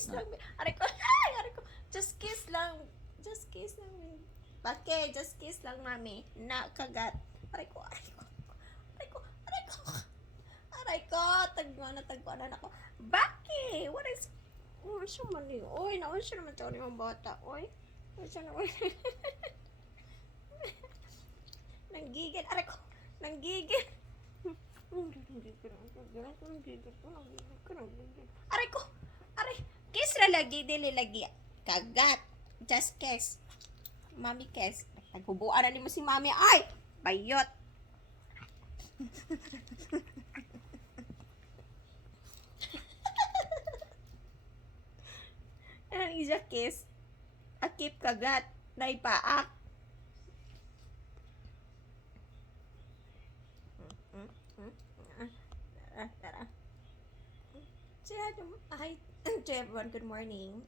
kiss lang. Aray ko, ay, aray ko. Just kiss lang. Just kiss lang. Bakit? Just kiss lang, mami. Na, kagat. Aray ko, aray ko. Aray ko, aray ko. Aray ko, tagpuan na ako. Bakit? What is... Oh, siya man yun. Uy, naon siya naman siya yung bata. Uy, naon siya naman. Nanggigil. Aray ko, nanggigil. Aray ko, aray. Kiss ra lagi, dili lagi. Kagat. Just kiss. Mami kiss. Naghubuan na ni mo si mami. Ay! Bayot. Anong isa kiss? Akip kagat. Naipaak. Tara. Hi, everyone. Good morning.